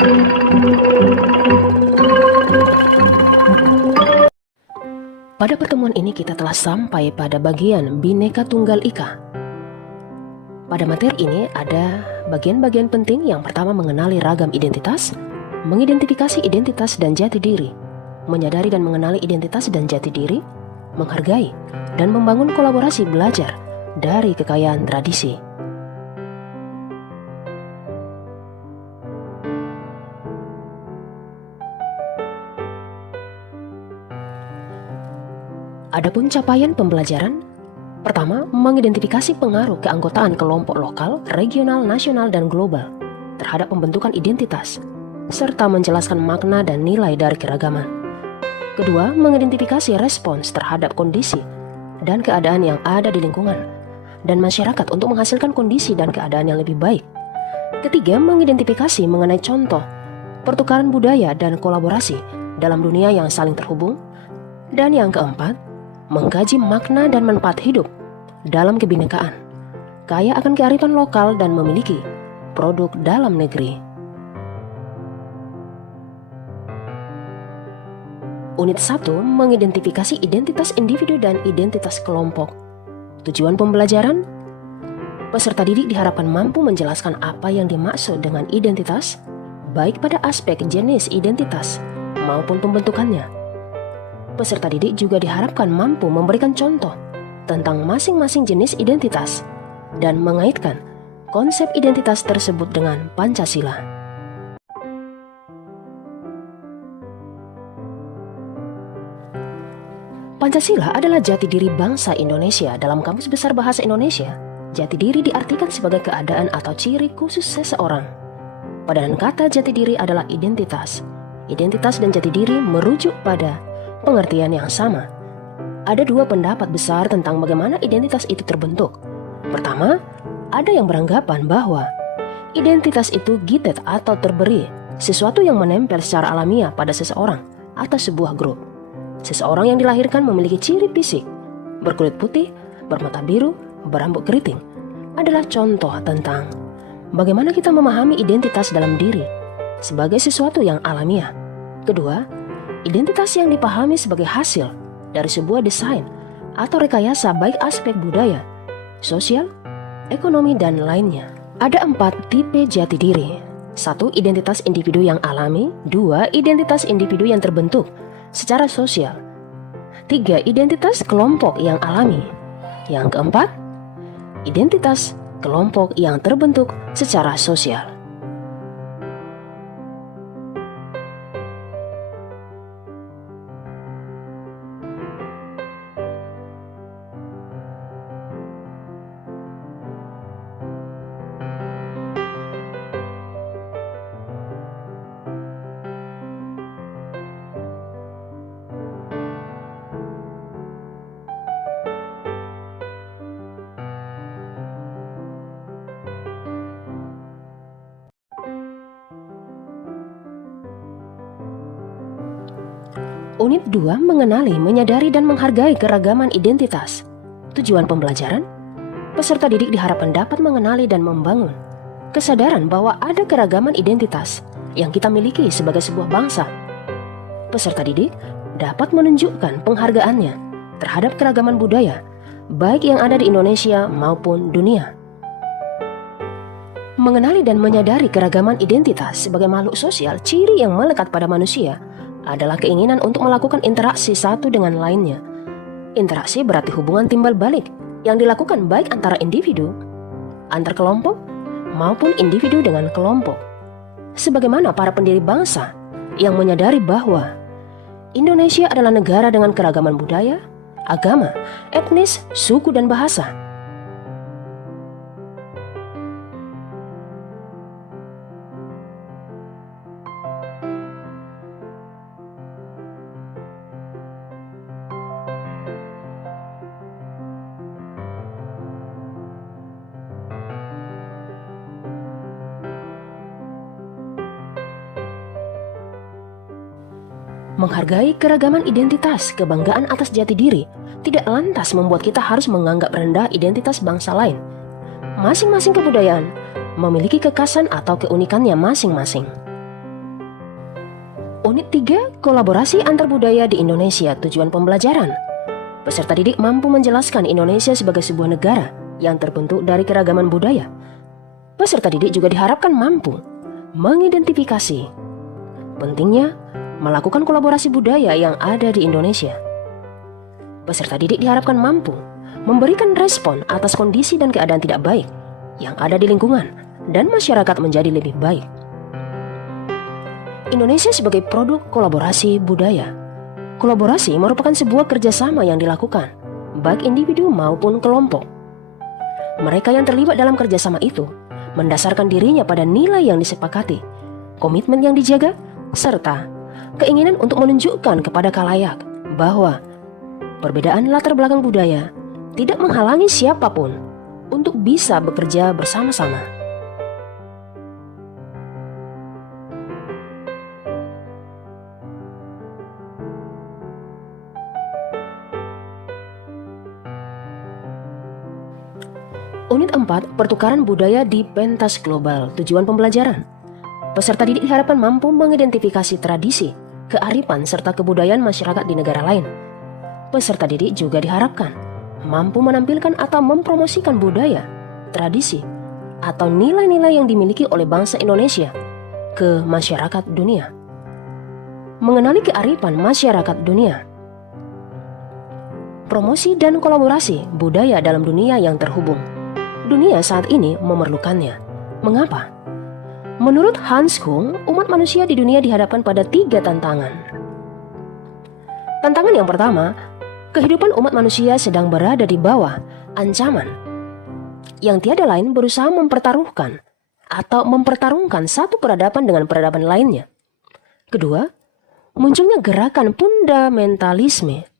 Pada pertemuan ini kita telah sampai pada bagian Bhinneka Tunggal Ika. Pada materi ini ada bagian-bagian penting. Yang pertama, mengenali ragam identitas, mengidentifikasi identitas dan jati diri, menyadari dan mengenali identitas dan jati diri, menghargai dan membangun kolaborasi belajar dari kekayaan tradisi. Adapun capaian pembelajaran, pertama, mengidentifikasi pengaruh keanggotaan kelompok lokal, regional, nasional, dan global terhadap pembentukan identitas, serta menjelaskan makna dan nilai dari keragaman. Kedua, mengidentifikasi respons terhadap kondisi dan keadaan yang ada di lingkungan dan masyarakat untuk menghasilkan kondisi dan keadaan yang lebih baik. Ketiga, mengidentifikasi mengenai contoh pertukaran budaya dan kolaborasi dalam dunia yang saling terhubung. Dan yang keempat, mengkaji makna dan manfaat hidup dalam kebinekaan, kaya akan kearifan lokal dan memiliki produk dalam negeri. Unit 1, mengidentifikasi identitas individu dan identitas kelompok. Tujuan pembelajaran, peserta didik diharapkan mampu menjelaskan apa yang dimaksud dengan identitas, baik pada aspek jenis identitas maupun pembentukannya. Peserta didik juga diharapkan mampu memberikan contoh tentang masing-masing jenis identitas dan mengaitkan konsep identitas tersebut dengan Pancasila. Pancasila adalah jati diri bangsa Indonesia. Dalam Kamus Besar Bahasa Indonesia, jati diri diartikan sebagai keadaan atau ciri khusus seseorang. Padanan kata jati diri adalah identitas. Identitas dan jati diri merujuk pada pengertian yang sama. Ada dua pendapat besar tentang bagaimana identitas itu terbentuk. Pertama, ada yang beranggapan bahwa identitas itu gifted atau terberi, sesuatu yang menempel secara alamiah pada seseorang atau sebuah grup. Seseorang yang dilahirkan memiliki ciri fisik, berkulit putih, bermata biru, berambut keriting, adalah contoh tentang bagaimana kita memahami identitas dalam diri sebagai sesuatu yang alamiah. Kedua, identitas yang dipahami sebagai hasil dari sebuah desain atau rekayasa baik aspek budaya, sosial, ekonomi, dan lainnya. Ada 4 tipe jati diri. 1. Identitas individu yang alami. 2. Identitas individu yang terbentuk secara sosial. 3. Identitas kelompok yang alami. Yang keempat, identitas kelompok yang terbentuk secara sosial. Unit 2, mengenali, menyadari, dan menghargai keragaman identitas. Tujuan pembelajaran, peserta didik diharapkan dapat mengenali dan membangun kesadaran bahwa ada keragaman identitas yang kita miliki sebagai sebuah bangsa. Peserta didik dapat menunjukkan penghargaannya terhadap keragaman budaya, baik yang ada di Indonesia maupun dunia. Mengenali dan menyadari keragaman identitas sebagai makhluk sosial, ciri yang melekat pada manusia adalah keinginan untuk melakukan interaksi satu dengan lainnya. Interaksi berarti hubungan timbal balik yang dilakukan baik antara individu, antar kelompok, maupun individu dengan kelompok. Sebagaimana para pendiri bangsa yang menyadari bahwa Indonesia adalah negara dengan keragaman budaya, agama, etnis, suku, dan bahasa. Menghargai keragaman identitas, kebanggaan atas jati diri, tidak lantas membuat kita harus menganggap rendah identitas bangsa lain. Masing-masing kebudayaan memiliki kekhasan atau keunikannya masing-masing. Unit 3, kolaborasi antar budaya di Indonesia, tujuan pembelajaran. Peserta didik mampu menjelaskan Indonesia sebagai sebuah negara yang terbentuk dari keragaman budaya. Peserta didik juga diharapkan mampu mengidentifikasi pentingnya melakukan kolaborasi budaya yang ada di Indonesia. Peserta didik diharapkan mampu memberikan respon atas kondisi dan keadaan tidak baik yang ada di lingkungan dan masyarakat menjadi lebih baik. Indonesia sebagai produk kolaborasi budaya. Kolaborasi merupakan sebuah kerjasama yang dilakukan, baik individu maupun kelompok. Mereka yang terlibat dalam kerjasama itu mendasarkan dirinya pada nilai yang disepakati, komitmen yang dijaga, serta keinginan untuk menunjukkan kepada khalayak bahwa perbedaan latar belakang budaya tidak menghalangi siapapun untuk bisa bekerja bersama-sama. Unit 4, pertukaran budaya di pentas global, tujuan pembelajaran. Peserta didik diharapkan mampu mengidentifikasi tradisi, kearifan, serta kebudayaan masyarakat di negara lain. Peserta didik juga diharapkan mampu menampilkan atau mempromosikan budaya, tradisi, atau nilai-nilai yang dimiliki oleh bangsa Indonesia ke masyarakat dunia. Mengenali kearifan masyarakat dunia. Promosi dan kolaborasi budaya dalam dunia yang terhubung. Dunia saat ini memerlukannya. Mengapa? Menurut Hans Kung, umat manusia di dunia dihadapkan pada 3 tantangan. Tantangan yang pertama, kehidupan umat manusia sedang berada di bawah ancaman yang tiada lain berusaha mempertaruhkan atau mempertarungkan satu peradaban dengan peradaban lainnya. Kedua, munculnya gerakan fundamentalisme,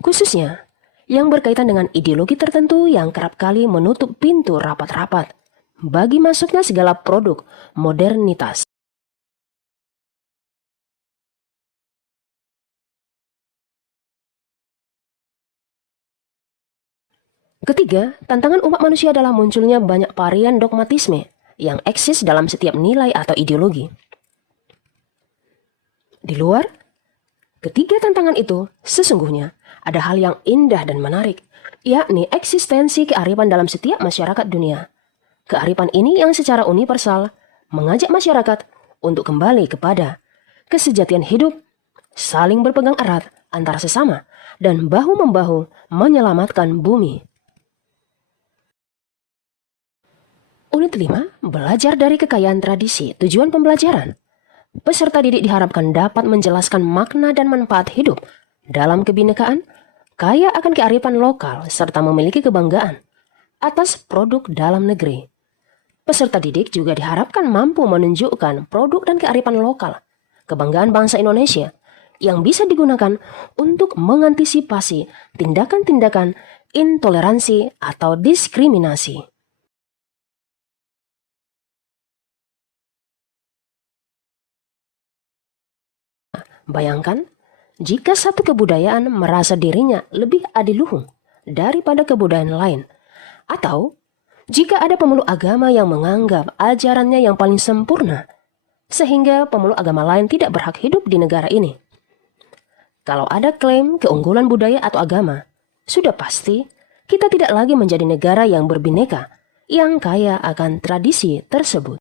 khususnya yang berkaitan dengan ideologi tertentu yang kerap kali menutup pintu rapat-rapat bagi masuknya segala produk modernitas. Ketiga, tantangan umat manusia adalah munculnya banyak varian dogmatisme yang eksis dalam setiap nilai atau ideologi. Di luar ketiga tantangan itu, sesungguhnya ada hal yang indah dan menarik, yakni eksistensi kearifan dalam setiap masyarakat dunia. Kearifan ini yang secara universal mengajak masyarakat untuk kembali kepada kesejatian hidup, saling berpegang erat antara sesama, dan bahu-membahu menyelamatkan bumi. Unit 5, belajar dari kekayaan tradisi, tujuan pembelajaran. Peserta didik diharapkan dapat menjelaskan makna dan manfaat hidup dalam kebinekaan, kaya akan kearifan lokal, serta memiliki kebanggaan atas produk dalam negeri. Peserta didik juga diharapkan mampu menunjukkan produk dan kearifan lokal, kebanggaan bangsa Indonesia, yang bisa digunakan untuk mengantisipasi tindakan-tindakan intoleransi atau diskriminasi. Bayangkan, jika satu kebudayaan merasa dirinya lebih adiluhung daripada kebudayaan lain, atau jika ada pemeluk agama yang menganggap ajarannya yang paling sempurna, sehingga pemeluk agama lain tidak berhak hidup di negara ini. Kalau ada klaim keunggulan budaya atau agama, sudah pasti kita tidak lagi menjadi negara yang berbineka, yang kaya akan tradisi tersebut.